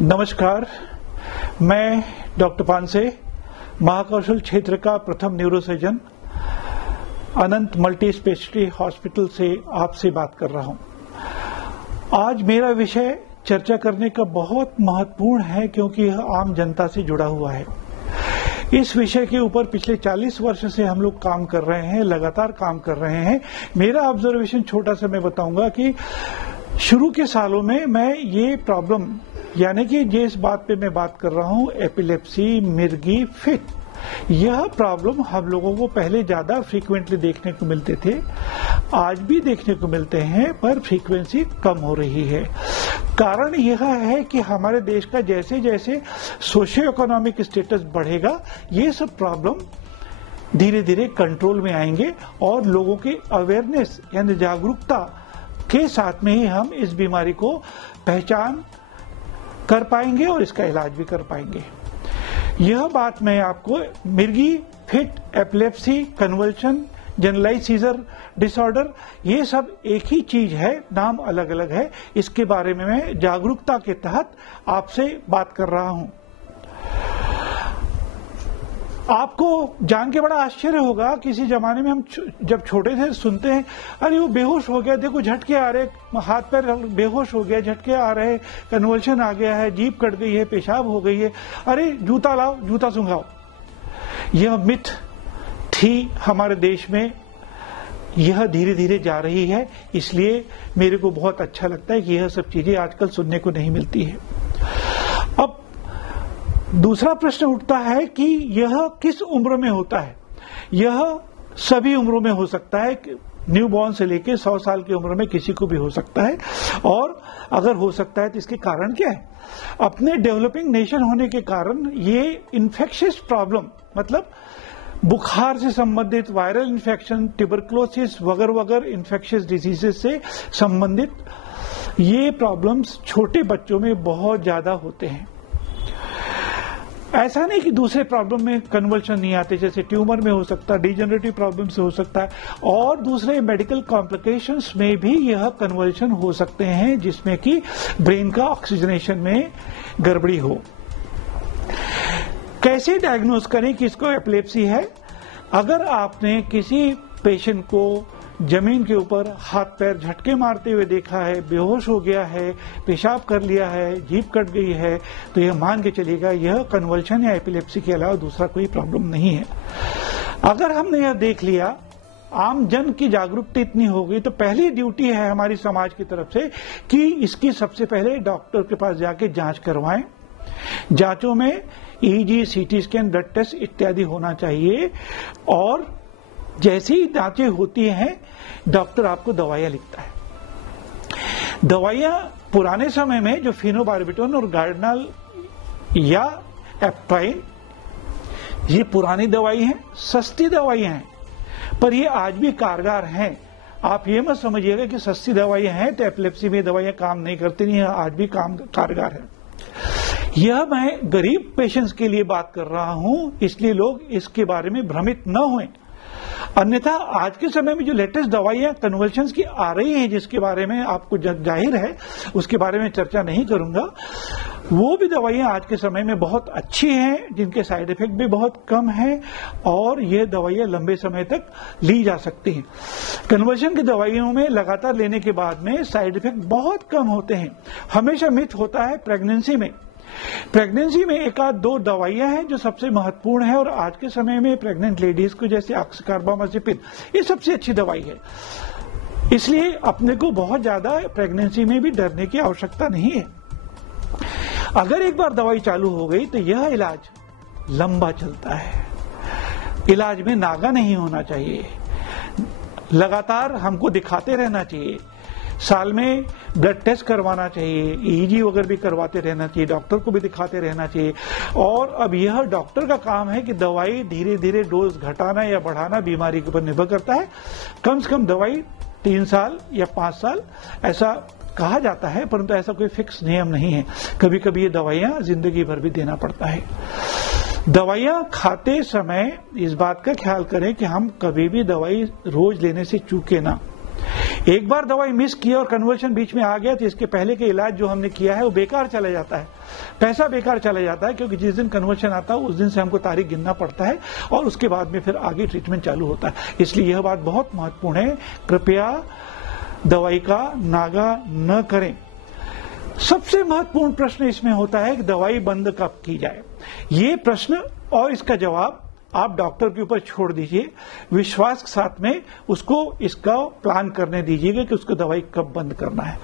नमस्कार, मैं डॉक्टर पानसे, महाकौशल क्षेत्र का प्रथम न्यूरोसर्जन, अनंत मल्टी स्पेशलिटी हॉस्पिटल से आपसे बात कर रहा हूं। आज मेरा विषय चर्चा करने का बहुत महत्वपूर्ण है क्योंकि यह आम जनता से जुड़ा हुआ है। इस विषय के ऊपर पिछले 40 वर्ष से हम लोग काम कर रहे हैं, लगातार काम कर रहे हैं। मेरा ऑब्जर्वेशन छोटा सा मैं बताऊंगा कि शुरू के सालों में मैं ये प्रॉब्लम यानी कि जिस बात पे मैं बात कर रहा हूं, एपिलेप्सी, मिर्गी, फिट, यह प्रॉब्लम हम लोगों को पहले ज्यादा फ्रीक्वेंटली देखने को मिलते थे, आज भी देखने को मिलते हैं, पर फ्रीक्वेंसी कम हो रही है। कारण यह है कि हमारे देश का जैसे जैसे सोशियो इकोनॉमिक स्टेटस बढ़ेगा, ये सब प्रॉब्लम धीरे धीरे कंट्रोल में आएंगे और लोगों की अवेयरनेस यानी जागरूकता के साथ में ही हम इस बीमारी को पहचान कर पाएंगे और इसका इलाज भी कर पाएंगे। यह बात मैं आपको मिर्गी, fit, epilepsy, convulsion, generalize seizure disorder, ये सब एक ही चीज है, नाम अलग अलग है। इसके बारे में मैं जागरूकता के तहत आपसे बात कर रहा हूं। आपको जान के बड़ा आश्चर्य होगा, किसी जमाने में हम जब छोटे थे सुनते हैं, अरे वो बेहोश हो गया, देखो झटके आ रहे, हाथ पैर बेहोश हो गया, झटके आ रहे, कन्वल्शन आ गया है, जीभ कट गई है, पेशाब हो गई है, अरे जूता लाओ, जूता सुंघाओ। यह मिथ थी हमारे देश में, यह धीरे धीरे जा रही है। इसलिए मेरे को बहुत अच्छा लगता है कि यह सब चीजें आजकल सुनने को नहीं मिलती है। अब दूसरा प्रश्न उठता है कि यह किस उम्र में होता है। यह सभी उम्रों में हो सकता है, न्यूबॉर्न से लेकर 100 साल की उम्र में किसी को भी हो सकता है। और अगर हो सकता है तो इसके कारण क्या है? अपने डेवलपिंग नेशन होने के कारण ये इन्फेक्शियस प्रॉब्लम, मतलब बुखार से संबंधित वायरल इन्फेक्शन, ट्यूबरक्लोसिस वगैरह वगैरह इन्फेक्शियस डिजीजेस से संबंधित ये प्रॉब्लम्स छोटे बच्चों में बहुत ज्यादा होते हैं। ऐसा नहीं कि दूसरे प्रॉब्लम में कन्वल्शन नहीं आते, जैसे ट्यूमर में हो सकता है, डिजेनरेटिव प्रॉब्लम से हो सकता है, और दूसरे मेडिकल कॉम्प्लिकेशंस में भी यह कन्वल्शन हो सकते हैं, जिसमें कि ब्रेन का ऑक्सीजनेशन में गड़बड़ी हो। कैसे डायग्नोज करें कि इसको एपिलेप्सी है? अगर आपने किसी पेशेंट को जमीन के ऊपर हाथ पैर झटके मारते हुए देखा है, बेहोश हो गया है, पेशाब कर लिया है, जीभ कट गई है, तो यह मान के चलिएगा यह कन्वल्शन या एपिलेप्सी के अलावा दूसरा कोई प्रॉब्लम नहीं है। अगर हमने यह देख लिया, आम जन की जागरूकता इतनी हो गई, तो पहली ड्यूटी है हमारी समाज की तरफ से कि इसकी सबसे पहले डॉक्टर के पास जाके जांच करवाएं। जांचों में easy, CT scan, blood test इत्यादि होना चाहिए। और जैसी ही जांचें होती हैं, डॉक्टर आपको दवाइयां लिखता है। दवाइयां पुराने समय में जो फिनोबार्बिटोन और गार्डनल या एप्टाइन, ये पुरानी दवाई हैं, सस्ती दवाइयां हैं, पर ये आज भी कारगर हैं। आप ये मत समझिएगा कि सस्ती दवाइयां हैं तो एपिलेप्सी में दवाइयां काम नहीं करती, नहीं, आज भी काम कारगर है। यह मैं गरीब पेशेंट्स के लिए बात कर रहा हूं, इसलिए लोग इसके बारे में भ्रमित न हों। अन्यथा आज के समय में जो लेटेस्ट दवाइयां कन्वल्शंस की आ रही हैं, जिसके बारे में आपको जाहिर है उसके बारे में चर्चा नहीं करूंगा, वो भी दवाइयां आज के समय में बहुत अच्छी हैं, जिनके साइड इफेक्ट भी बहुत कम हैं और ये दवाइयां लंबे समय तक ली जा सकती हैं। कन्वर्शन की दवाइयों में लगातार लेने के बाद में साइड इफेक्ट बहुत कम होते हैं। हमेशा मिथ होता है प्रेगनेंसी में एक आध दो दवाइयां हैं जो सबसे महत्वपूर्ण है, और आज के समय में प्रेग्नेंट लेडीज को जैसे ऑक्सीकार्बामाजेपिन, ये सबसे अच्छी दवाई है। इसलिए अपने को बहुत ज्यादा प्रेगनेंसी में भी डरने की आवश्यकता नहीं है। अगर एक बार दवाई चालू हो गई तो यह इलाज लंबा चलता है। इलाज में नागा नहीं होना चाहिए, लगातार हमको दिखाते रहना चाहिए, साल में ब्लड टेस्ट करवाना चाहिए, ईजी वगैरह भी करवाते रहना चाहिए, डॉक्टर को भी दिखाते रहना चाहिए। और अब यह डॉक्टर का काम है कि दवाई धीरे धीरे डोज घटाना या बढ़ाना बीमारी के ऊपर निर्भर करता है। कम से कम दवाई 3 साल या 5 साल ऐसा कहा जाता है, परंतु ऐसा कोई फिक्स नियम नहीं है। कभी कभी ये दवाइयां जिंदगी भर भी देना पड़ता है। दवाइयां खाते समय इस बात का ख्याल करें कि हम कभी भी दवाई रोज लेने से चूके ना। एक बार दवाई मिस की और कन्वर्शन बीच में आ गया तो इसके पहले के इलाज जो हमने किया है वो बेकार चला जाता है, पैसा बेकार चला जाता है, क्योंकि जिस दिन कन्वर्शन आता है उस दिन से हमको तारीख गिनना पड़ता है और उसके बाद में फिर आगे ट्रीटमेंट चालू होता है। इसलिए यह बात बहुत महत्वपूर्ण है, कृपया दवाई का नागा न करें। सबसे महत्वपूर्ण प्रश्न इसमें होता है कि दवाई बंद कब की जाए। ये प्रश्न और इसका जवाब आप डॉक्टर के ऊपर छोड़ दीजिए, विश्वास के साथ में उसको इसका प्लान करने दीजिएगा कि उसको दवाई कब बंद करना है।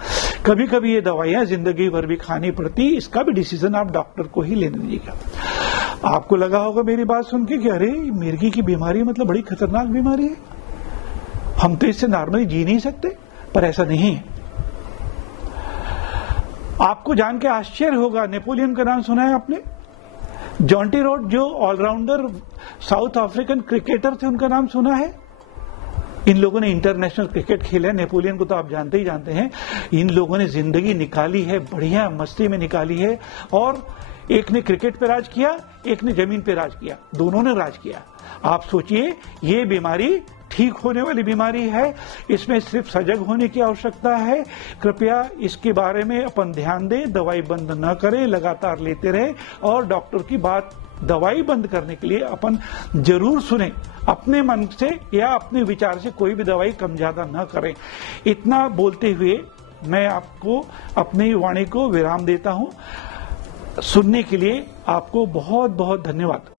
कभी कभी ये दवाइयां जिंदगी भर भी खानी पड़ती, इसका भी डिसीजन आप डॉक्टर को ही लेने दीजिएगा। आपको लगा होगा मेरी बात सुन के कि अरे मिर्गी की बीमारी मतलब बड़ी खतरनाक बीमारी है, हम तो इससे नॉर्मली जी नहीं सकते, पर ऐसा नहीं है। आपको जान के आश्चर्य होगा, नेपोलियन का नाम सुना है आपने? जॉन्टी रोड जो ऑलराउंडर साउथ अफ्रीकन क्रिकेटर थे, उनका नाम सुना है? इन लोगों ने इंटरनेशनल क्रिकेट खेला है, नेपोलियन को तो आप जानते ही जानते हैं। इन लोगों ने जिंदगी निकाली है, बढ़िया मस्ती में निकाली है, और एक ने क्रिकेट पे राज किया, एक ने जमीन पे राज किया, दोनों ने राज किया। आप सोचिए, ये बीमारी ठीक होने वाली बीमारी है, इसमें सिर्फ सजग होने की आवश्यकता है। कृपया इसके बारे में अपन ध्यान दें, दवाई बंद न करें, लगातार लेते रहे, और डॉक्टर की बात दवाई बंद करने के लिए अपन जरूर सुने, अपने मन से या अपने विचार से कोई भी दवाई कम ज्यादा न करें। इतना बोलते हुए मैं आपको अपनी वाणी को विराम देता हूं। सुनने के लिए आपको बहुत बहुत धन्यवाद।